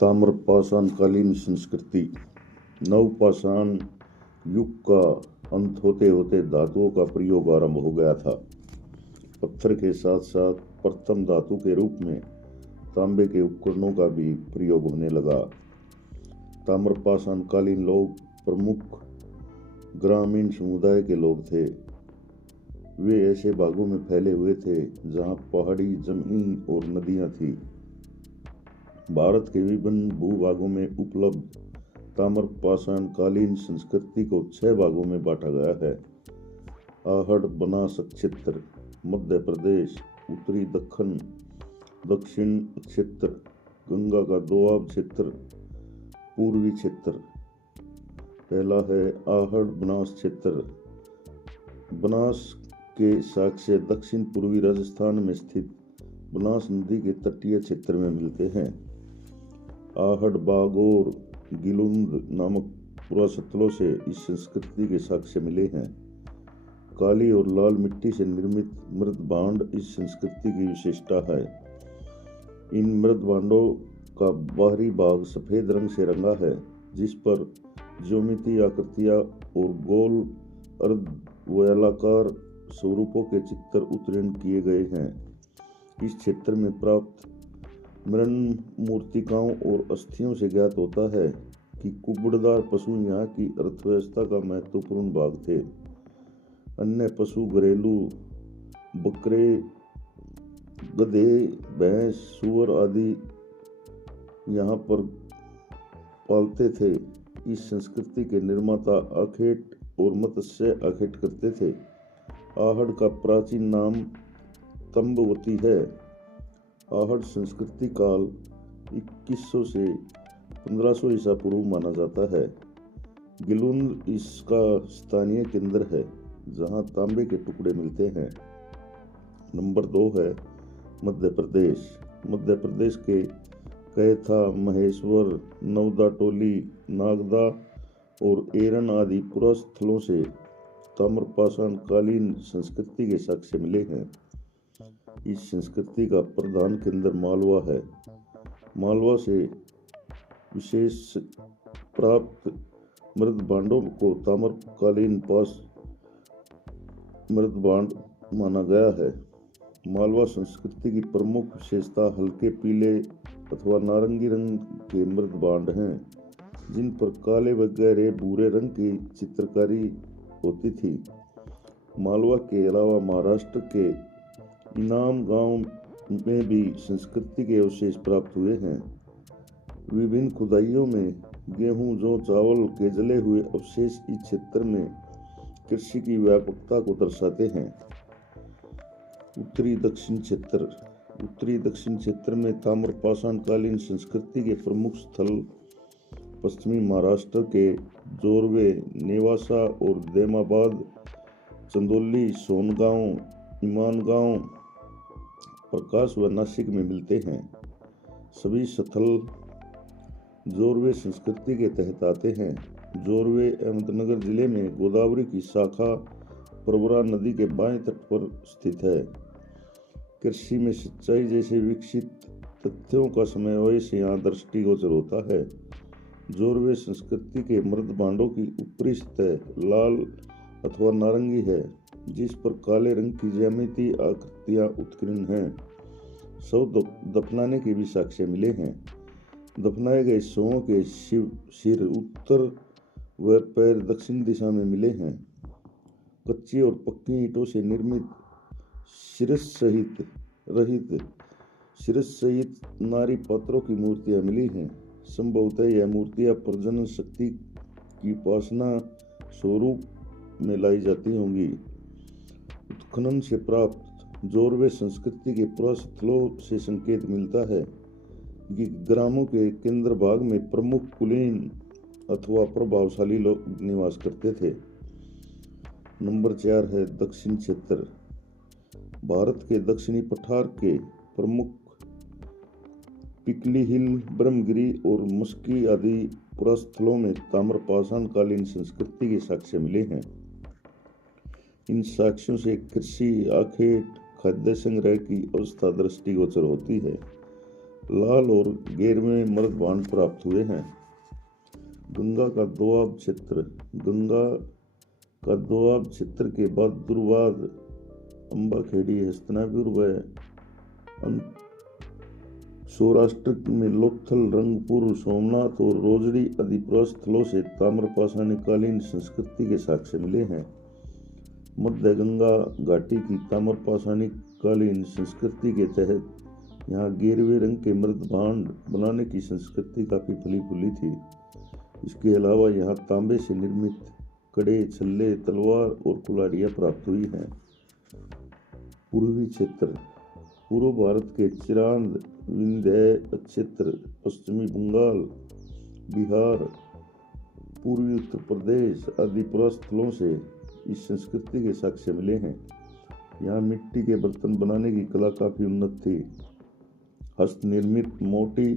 ताम्रपाषाणकालीन संस्कृति। नवपाषाण युग का अंत होते होते धातुओं का प्रयोग आरंभ हो गया था। पत्थर के साथ साथ प्रथम धातु के रूप में तांबे के उपकरणों का भी प्रयोग होने लगा। ताम्रपाषाणकालीन लोग प्रमुख ग्रामीण समुदाय के लोग थे। वे ऐसे भागों में फैले हुए थे जहां पहाड़ी जमीन और नदियां थी। भारत के विभिन्न भूभागों में उपलब्ध ताम्रपाषाणकालीन संस्कृति को 6 भागों में बांटा गया है। आहड़ बनास क्षेत्र, मध्य प्रदेश, उत्तरी दक्षिण क्षेत्र, गंगा का दोआब क्षेत्र, पूर्वी क्षेत्र। पहला है आहड़ बनास क्षेत्र। बनास के शाखा दक्षिण पूर्वी राजस्थान में स्थित बनास नदी के तटीय क्षेत्र में मिलते हैं। आहड़ बागोर गिलुंद नामक पुरास्थलों से इस संस्कृति के साक्ष्य मिले हैं। काली और लाल मिट्टी से निर्मित मृद भांड इस संस्कृति की विशेषता है। इन मृद भांडों का बाहरी भाग सफेद रंग से रंगा है, जिस पर ज्योमेट्री आकृतियां और गोल अर्धवलयाकार स्वरूपों के चित्र उत्कीर्ण किए गए हैं। इस क्षेत्र में प्राप्त मृण मूर्तिकाओं और अस्थियों से ज्ञात होता है कि कुबड़दार पशु यहाँ की अर्थव्यवस्था का महत्वपूर्ण भाग थे। अन्य पशु घरेलू बकरे, गधे, भैंस, सूअर आदि यहाँ पर पालते थे। इस संस्कृति के निर्माता आखेट और मत्स्य आखेट करते थे। आहड़ का प्राचीन नाम तंबवती है। आहड़ संस्कृति काल 2100 से 1500 ईसा पूर्व माना जाता है। गिलुंद इसका स्थानीय केंद्र है जहां तांबे के टुकड़े मिलते हैं। नंबर 2 है मध्य प्रदेश। मध्य प्रदेश के कैथा, महेश्वर, नवदा टोली, नागदा और एरन आदि पुरास्थलों से ताम्रपाषाणकालीन संस्कृति के साक्ष्य मिले हैं। इस संस्कृति का प्रधान केंद्र मालवा है। मालवा से विशेष प्राप्त मृद भांडों को ताम्रकालीन मृद भांड माना गया है। मालवा संस्कृति की प्रमुख विशेषता हल्के पीले अथवा नारंगी रंग के मृद भांड हैं, जिन पर काले व गहरे भूरे रंग की चित्रकारी होती थी। मालवा के अलावा महाराष्ट्र के इनाम गांव में भी संस्कृति के अवशेष प्राप्त हुए हैं। विभिन्न खुदाइयों में गेहूं, जौ, चावल के जले हुए अवशेष इस क्षेत्र में कृषि की व्यापकता को दर्शाते हैं। उत्तरी दक्षिण क्षेत्र। उत्तरी दक्षिण क्षेत्र में ताम्रपाषाणकालीन संस्कृति के प्रमुख स्थल पश्चिमी महाराष्ट्र के जोरवे, नेवासा और देमाबाद, चंदौली, सोनगांव, इमानगांव, प्रकाश व नासिक में मिलते हैं। सभी स्थल जोरवे संस्कृति के तहत आते हैं। जोरवे अहमदनगर जिले में गोदावरी की शाखा प्रवरा नदी के बाएं तट पर स्थित है। कृषि में सिंचाई जैसे विकसित तथ्यों का समन्वय से यहाँ दृष्टिगोचर होता है। जोरवे संस्कृति के मृद भांडों की ऊपरी सतह लाल अथवा नारंगी है, जिस पर काले रंग की ज्यामितीय आकृतियां उत्कीर्ण हैं। शव दफनाने के भी साक्ष्य मिले हैं। दफनाए गए शवों के सिर उत्तर व पैर दक्षिण दिशा में मिले हैं। कच्ची और पक्की ईंटों से निर्मित शिरस सहित नारी पात्रों की मूर्तियां मिली हैं। संभवतः यह मूर्तियां प्रजनन शक्ति की उपासना स्वरूप में लाई जाती होंगी। उत्खनन से प्राप्त जोरवे संस्कृति के पुरास्थलों से संकेत मिलता है कि ग्रामों के केंद्र भाग में प्रमुख कुलीन अथवा प्रभावशाली लोग निवास करते थे। नंबर 4 है दक्षिण क्षेत्र। भारत के दक्षिणी पठार के प्रमुख पिकली हिल, ब्रह्मगिरी और मुस्की आदि पुरास्थलों में ताम्रपाषाणकालीन संस्कृति के साक्ष्य मिले हैं। इन साक्ष्यों से कृषि, आखेट, खाद्य संग्रह की अवस्था दृष्टिगोचर होती है। लाल और 11वें मर्दबांड प्राप्त हुए हैं। गंगा का दोआब क्षेत्र। गंगा का दोआब क्षेत्र के बाद दुर्वाद, अम्बाखेड़ी, हस्तिनापुर व सौराष्ट्र में लोथल, रंगपुर, सोमनाथ और रोजड़ी आदि स्थलों से ताम्रपाषाणकालीन संस्कृति के साक्ष्य मिले हैं। मध्य गंगा घाटी की ताम्रपाषाणकालीन संस्कृति के तहत यहाँ गेरुए रंग के मृदभांड बनाने की संस्कृति काफी फली फूली थी। इसके अलावा यहाँ तांबे से निर्मित कड़े, छल्ले, तलवार और कुल्हाड़ियाँ प्राप्त हुई हैं। पूर्वी क्षेत्र। पूर्व भारत के चिरांद, विंध्य क्षेत्र, पश्चिमी बंगाल, बिहार, पूर्वी उत्तर प्रदेश आदि स्थलों से इस संस्कृति के साक्ष्य मिले हैं। यहाँ मिट्टी के बर्तन बनाने की कला काफी उन्नत थी। हस्त निर्मित मोटी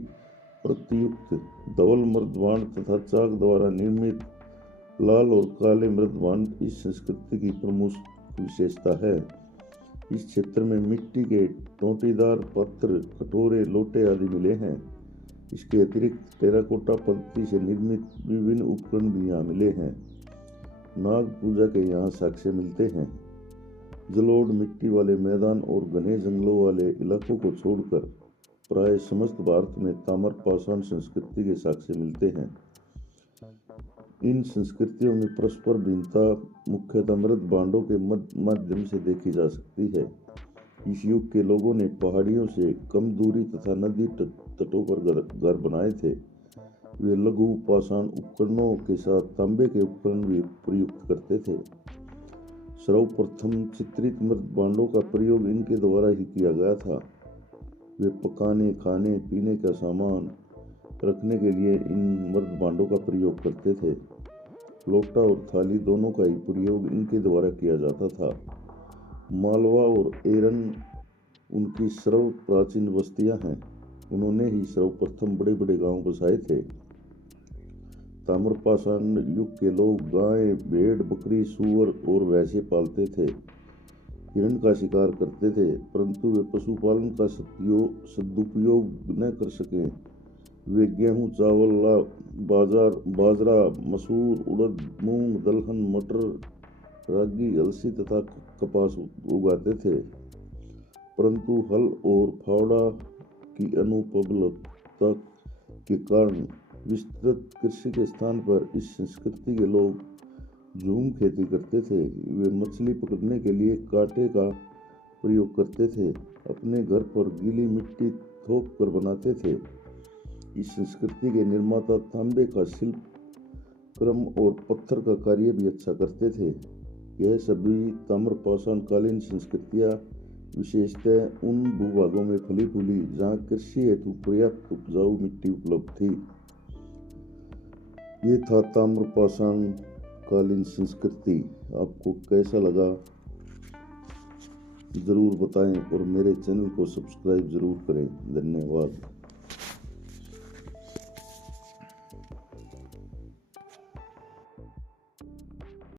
प्रतियुक्त धवल मृदभांड तथा चाक द्वारा निर्मित लाल और काले मृदभांड इस संस्कृति की प्रमुख विशेषता है। इस क्षेत्र में मिट्टी के टोंटीदार पात्र, कटोरे, लोटे आदि मिले हैं। इसके अतिरिक्त टेराकोटा पद्धति से निर्मित विभिन्न उपकरण भी यहाँ मिले हैं। नाग पूजा के यहाँ साक्ष्य मिलते हैं। जलोढ़ मिट्टी वाले मैदान और घने जंगलों वाले इलाकों को छोड़कर प्राय समस्त भारत में ताम्रपाषाण संस्कृति के साक्ष्य मिलते हैं। इन संस्कृतियों में परस्पर भिन्नता मुख्यतः मृदभांडों के माध्यम से देखी जा सकती है। इस युग के लोगों ने पहाड़ियों से कम दूरी तथा नदी तटों पर घर बनाए थे। वे लघु पाषाण उपकरणों के साथ तांबे के उपकरण भी प्रयुक्त करते थे। सर्वप्रथम चित्रित मृदभांडों का प्रयोग इनके द्वारा ही किया गया था। वे पकाने, खाने पीने का सामान रखने के लिए इन मृदभांडों का प्रयोग करते थे। लोटा और थाली दोनों का ही प्रयोग इनके द्वारा किया जाता था। मालवा और एरन उनकी सर्व प्राचीन बस्तियां हैं। उन्होंने ही सर्वप्रथम बड़े बड़े गांव बसाए थे। ताम्रपाषाण युग के लोग गाय, भेड़, बकरी, सूअर और भैंसे पालते थे। हिरण का शिकार करते थे, परंतु वे पशुपालन का सदुपयोग न कर सके। वे गेहूं, चावल, बाजरा, मसूर, उड़द, मूंग, दलहन, मटर, रागी, अलसी तथा कपास उगाते थे। परंतु हल और फावड़ा की अनुपलब्धता के कारण विस्तृत कृषि के स्थान पर इस संस्कृति के लोग झूम खेती करते थे। वे मछली पकड़ने के लिए कांटे का प्रयोग करते थे। अपने घर पर गीली मिट्टी थोक कर बनाते थे। इस संस्कृति के निर्माता तांबे का शिल्प क्रम और पत्थर का कार्य भी अच्छा करते थे। यह सभी ताम्रपाषाण कालीन संस्कृतियाँ विशेषतः उन भूभागों में फली फूली जहाँ कृषि हेतु पर्याप्त उपजाऊ मिट्टी उपलब्ध थी। ये था ताम्रपाषाण कालीन संस्कृति। आपको कैसा लगा ज़रूर बताएं और मेरे चैनल को सब्सक्राइब ज़रूर करें। धन्यवाद।